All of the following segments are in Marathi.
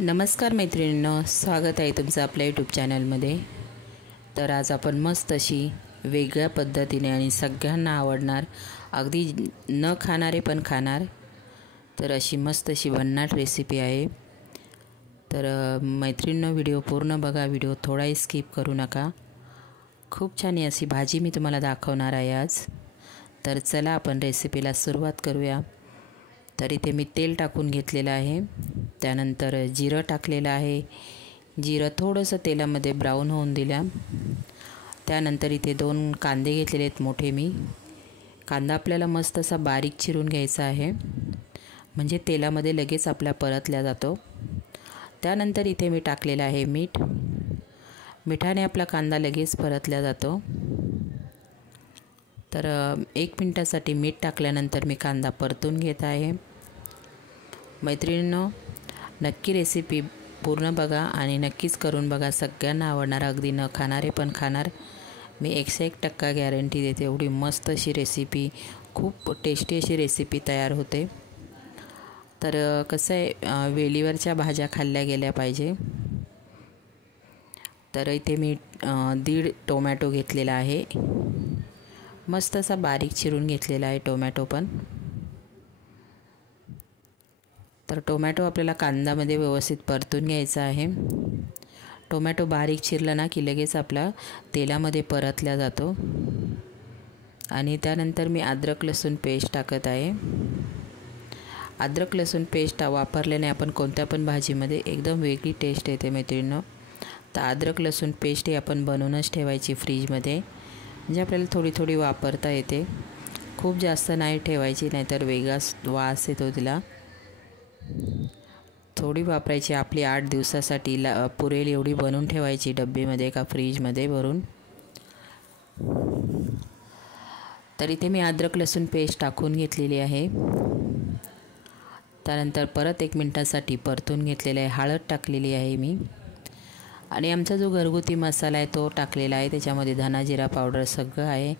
नमस्कार मैत्रिणींनो, स्वागत आहे तुमचं आपल्या यूट्यूब चॅनलमध्ये। तर आज आपण मस्त अशी वेगळ्या पद्धतीने आणि सगळ्यांना आवडणार, अगदी न खाणारे पण खाणार, तर अशी मस्त अशी भन्नाट रेसिपी आहे। तर मैत्रिणींनो, व्हिडिओ पूर्ण बघा, व्हिडिओ थोडाही स्किप करू नका। खूप छान अशी भाजी मी तुम्हाला दाखवणार आहे आज। तर चला आपण रेसिपीला सुरुवात करूया। तर इथे मी तेल टाकून घेतलेलं आहे, त्यानंतर जिरं टाकलेलं आहे। जिरं थोडंसं तेलामध्ये ब्राऊन होऊन दिल्या। त्यानंतर इथे 2 कांदे घेतलेले आहेत मोठे मी। कांदा आपल्याला मस्त असा बारीक चिरून घ्यायचा आहे, म्हणजे तेलामध्ये लगेच आपला परतला जातो। त्यानंतर इथे मी टाकलेलं आहे मीठ। मिठाने आपला कांदा लगेच परतला जातो। तर 1 मिनिटासाठी मीठ टाकल्यानंतर मी कांदा परतून घेत आहे। मैत्रिणींनो, नक्की रेसिपी पूर्ण बघा आणि नक्कीच करून बघा, सगळ्यांना आवडणार, अगदी न खाणारे पण खाणार। मी 101% गॅरंटी देते, एवढी मस्त अशी रेसिपी, खूप टेस्टी अशी रेसिपी तयार होते। तर कसं आहे, वेलीवरच्या भाज्या खाल्ल्या गेल्या पाहिजे। तर इथे मी 1.5 टोमॅटो घेतलेला आहे, मस्त असा बारीक चिरून घेतलेला आहे टोमॅटो पण। तर टोमॅटो आपल्याला कांद्यामध्ये व्यवस्थित परतून घ्यायचा आहे। टोमॅटो बारीक चिरला ना की लगेच आपला तेलामध्ये परतला जातो। आणि त्यानंतर मी अद्रक लसूण पेस्ट टाकत आहे। अद्रक लसूण पेस्ट वापरल्याने आपण कोणत्या पण भाजीमध्ये एकदम वेगळी टेस्ट येते मैत्रिणींनो। तर अद्रक लसूण पेस्ट ही आपण बनवूनच ठेवायची फ्रीजमध्ये, म्हणजे आपल्याला थोडी थोडी वापरता येते, खूप जास्त नाही ठेवायची, नाहीतर वेगळाच वास येतो तिला। थोडी वापरायची, आपली 8 दिवसासाठी पुरेल एवढी बनवून ठेवायची डब्बीमध्ये का फ्रीजमध्ये भरून। तर इथे मी अद्रक लसूण पेस्ट टाकून घेतलेली आहे। त्यानंतर परत 1 मिनिटासाठी परतून घेतलेलं आहे। हळद टाकलेली आहे मी, आणि आमचा जो घरगुती मसाला आहे तो टाकलेला आहे। त्याच्यामध्ये धना जिरा पावडर सगळं आहे,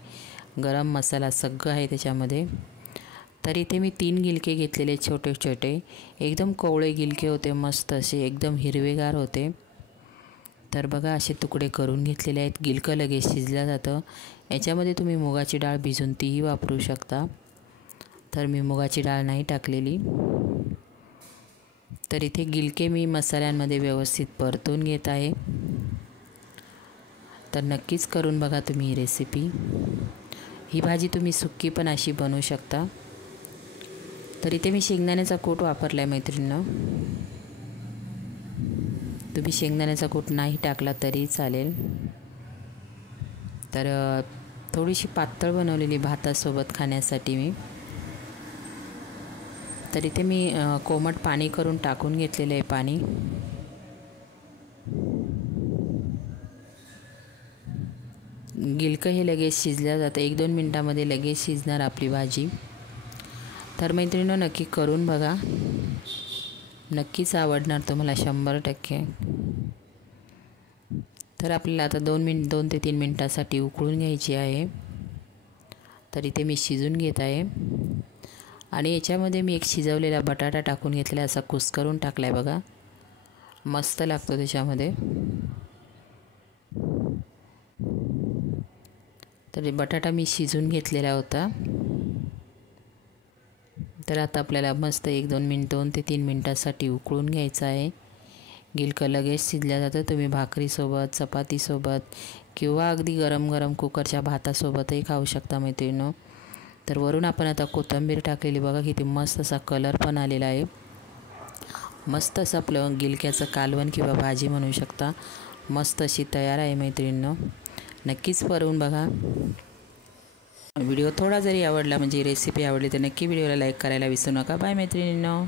गरम मसाला सगळं आहे त्याच्यामध्ये। तर इथे मी 3 गिलके घेतलेले, छोटे छोटे, एकदम कोवळे गिलके होते, मस्त असे एकदम हिरवेगार होते। तर बघा, असे तुकडे करून घेतलेले आहेत। गिलकं लगेच शिजलं जातं। याच्यामध्ये तुम्ही मुगाची डाळ भिजून तीही वापरू शकता, तर मी मुगाची डाळ नाही टाकलेली। तर इथे गिलके मी मसाल्यांमध्ये व्यवस्थित परतून घेत आहे। तर नक्कीच करून बघा तुम्ही ही रेसिपी। ही भाजी तुम्ही सुक्की पण अशी बनवू शकता। तर इथे मी शेंगदाण्याचा कूट वापरला आहे मैत्रिणींनो, तुम्ही शेंगदाण्याचा कूट नाही टाकला तरी चालेल। तर थोडीशी पातळ बनवलेली भातासोबत खाण्यासाठी मी। तर इथे मी कोमट पाणी करून टाकून घेतलेलं आहे पाणी। गिलकं हे लगेच शिजलं जातं, 1-2 मिनटामध्ये लगेच शिजणार आपली भाजी। तर मैत्रिणींनो, नक्की करून बघा, नक्कीच आवडणार तुम्हाला 100%। तर आपल्याला आता 2 ते 3 मिनटासाठी उकळून घ्यायची आहे। तर इथे मी शिजून घेत आहे, आणि याच्यामध्ये मी एक शिजवलेला बटाटा टाकून घेतलेला, असा कुस्करून टाकला आहे बघा, मस्त लागतो त्याच्यामध्ये। तर बटाटा मी शिजून घेतलेला होता। तर आता आपल्याला मस्त 2 ते 3 मिनटासाठी उकळून घ्यायचं आहे। गिलकं लगेच शिजल्या जातं, तुम्ही भाकरीसोबत, चपातीसोबत, किंवा अगदी गरम गरम कुकरच्या भातासोबतही खाऊ शकता मैत्रिणींनो। तर वरून आपण आता कोथिंबीर टाकलेली, बघा किती मस्त असा कलर पण आलेला आहे। मस्त असं आपलं गिलक्याचं कालवण किंवा भाजी म्हणू शकता, मस्त अशी तयार आहे मैत्रिणींनो। नक्कीच करून बघा। व्हिडिओ थोडा जरी आवडला, म्हणजे रेसिपी आवडली, तर नक्की व्हिडिओला लाईक करायला विसरू नका। बाय मैत्रिणींनो।